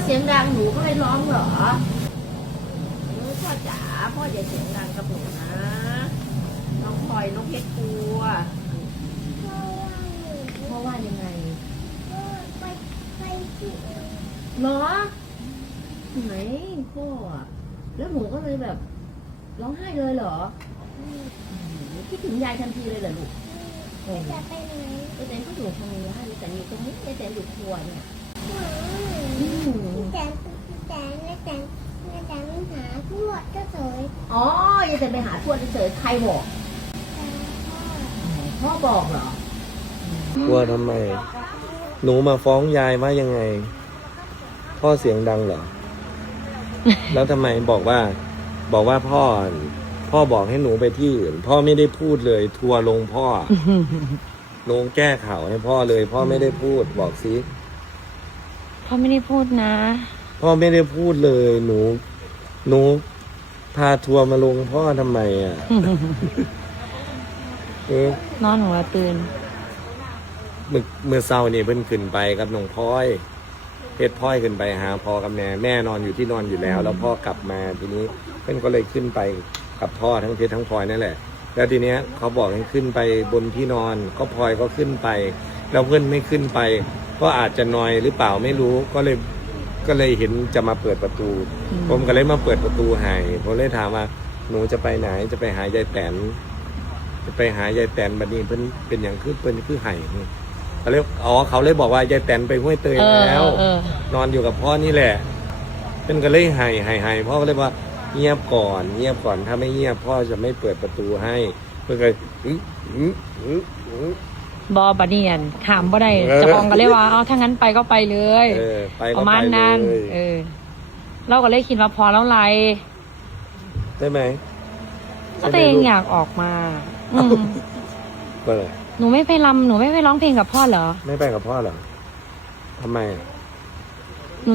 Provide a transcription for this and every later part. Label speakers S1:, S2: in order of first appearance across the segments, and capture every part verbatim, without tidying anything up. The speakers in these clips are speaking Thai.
S1: เสียงดังหนูก็เลยร้องเหรอพ่อจ๋าพ่ออย่าเสียงดังกับหนูนะน้องพลอยน้องเพชรกลัวพ่อว่ายังไงไปไปที่เหรอไหนพ่อแล้วหนูก็เลยแบบร้องไห้เลยเหรอคิดถึงยายทันทีเลยเหรอลูกจะไปไหนยายแตนก็อยู่ทางนี้ยายแตนอยู่ตรงนี้ยายแตนอยู่ครัวเนี่ยยายแตนยายแตนยายแตนยายแตนไปหาทวดเฉยอ๋อยายแตนไปหาทวดเฉยใครบอกพ่อบอกเหรอก
S2: ลัวทำไมหนูมาฟ้องยายว่ายังไงพ่อเสียงดังเหรอ แล้วทำไมบอกว่าบอกว่าพ่อพ่อบอกให้หนูไปที่อื่นพ่อไม่ได้พูดเลยทัวร์ลงพ่อ ลงแก้ข่าวให้พ่อเลยพ่อไม่ได้พูดบอกสิ
S3: พ่อไม่ได้พูดนะ
S2: พ่อไม่ได้พูดเลยหนูหนูพาทัวร์มาลงพ่อทำไมอ่ะ เอ๊ะ
S3: นอนหัวตื่น
S2: เมื่อเมื่อเช้านี่เพิ่นขึ้นไปกับน้องพลอยเพชรพลอยขึ้นไปหาพ่อกับแม่แม่นอนอยู่ที่นอนอยู่แล้วแล้วพ่อกลับมาทีนี้เพิ่นก็เลยขึ้นไปกับพ่อทั้งเพชรทั้งพลอยนั่นแหละแล้วทีเนี้ยเขาบอกให้ขึ้นไปบนที่นอนก็พลอยก็ขึ้นไปแล้วเพื่อนไม่ขึ้นไปก็อาจจะนอยหรือเปล่าไม่รู้ก็เลยก็เลยเห็นจะมาเปิดประตูผมก็เลยมาเปิดประตูให้ผมเลยถามว่าหนูจะไปไหนจะไปหายายแตนจะไปหายายแตนบัดนี้เพิ่นเป็นอย่างคือเพิ่นคือไห้เขาเลยอ๋อเขาเลยบอกว่ายายแตนไปห้วยเตยแล้วนอนอยู่กับพ่อนี่แหละเพิ่นก็เลยไห้ไห้ไห้พ่อก็เลยว่าเงียบก่อนเงียบก่อนถ้าไม่เงียบพ่อจะไม่เปิดประตูให้เพื่อนก็
S3: บอบัดเนียนถามบ่ได้จะฟองกันเลยว่าเอาถ้างั้นไปก็ไปเลยประมาณนั้นเออเราก็เลยคิดว่าพอแล้วไร
S2: ได้ไหม
S3: ก็ตัวเองอยากออกมาหนูไม่ไปรำหนูไม่ไปร้องเพลงกับพ่อเหรอ
S2: ไม่ไปกับพ่อเหรอทำไม
S3: หนู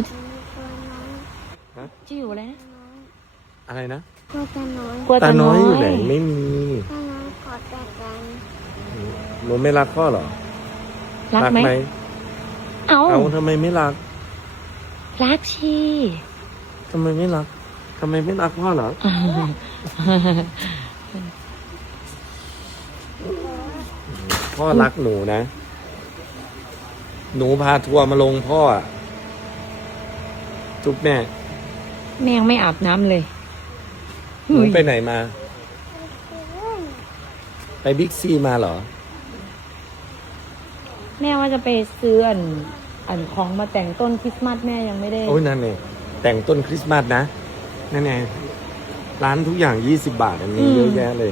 S3: จะอยู่อะไรนะ
S2: อะไรนะ
S4: กลัวตาน้อย
S2: กลัวตาน้อยอยู่ไหนไม่มี
S4: ตาน้อยกอดแต่กัน
S2: หนูไม่รักพ่อเหรอ
S3: รักไหมเอา
S2: เอาทำไมไม่รัก
S3: รักชี
S2: ทำไมไม่รักทำไมไม่รักพ่อเหรอพ่อรักหนูนะหนูพาทัวร์มาลงพ่อจุ๊บแม่
S3: แม่ยังไม่อาบน้ำเลย
S2: หนูไปไหนมาไปบิ๊กซีมาเหรอ
S3: แม่ว่าจะไปซื้ออันอันของมาแต่งต้นคริสต์มาสแม่ยังไม่ได้
S2: โอ้ยนั่นไงแต่งต้นคริสต์มาสนะนั่นไงร้านทุกอย่างยี่สิบบาทอันนี้เยอะแยะเลย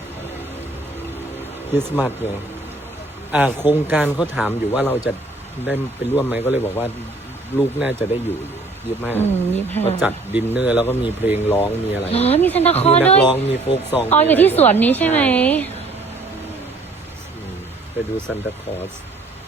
S2: คริสต์มาสไงอ่าโครงการเขาถามอยู่ว่าเราจะได้ไปร่วมไหมก็เลยบอกว่าลูกน่าจะได้อยู่อยู่ยี่สิบห้าก็จัดดินเนอร์แล้วก็มีเพลงร้องมีอะไร
S3: อ๋อมีซันตาคลอสด้วยมีนั
S2: กร้องมีโฟกซอง
S3: อ๋ออยู่ที่สวนนี้ใช่ไหม
S2: ไปดูซันตาคลอส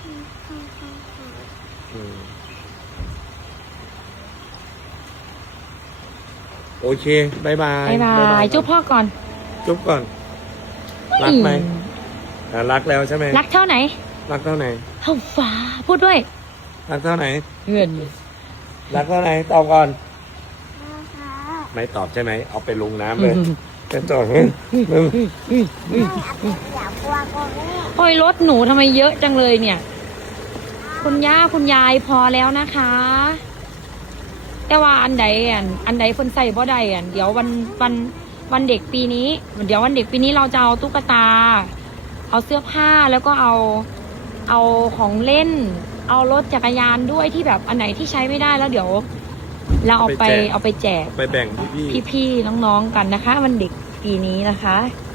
S2: โอเคบายบาย
S3: บายบายจุ๊บพ่อก่อน
S2: จุ๊บก่อนรักไหมรักแล้วใช่ไหม
S3: รักเท่าไหน
S2: รักเท่าไหน
S3: เท่าฟ้าพูดด้วย
S2: รักเท่าไหน
S3: เงิน
S2: รักเท่าไหนตอบก่อนไม่ตอบใช่ไหมเอาไปลงน้ำเลยจะจอดไหม
S3: โอ้ยรถหนูทำไมเยอะจังเลยเนี่ยคุณย่าคุณยายพอแล้วนะคะแต่ว่าอันใดอันอันใดคนใส่บ่ได้อันเดี๋ยววันวันวันเด็กปีนี้เดี๋ยววันเด็กปีนี้เราจะเอาตุ๊กตาเอาเสื้อผ้าแล้วก็เอาเอาของเล่นเอารถจักรยานด้วยที่แบบอันไหนที่ใช้ไม่ได้แล้วเดี๋ยวเราเอาไปเอาไปแจก
S2: ไปแบ่งพี่
S3: พี่ๆน้องๆกันนะคะวันเด็กปีนี้นะคะ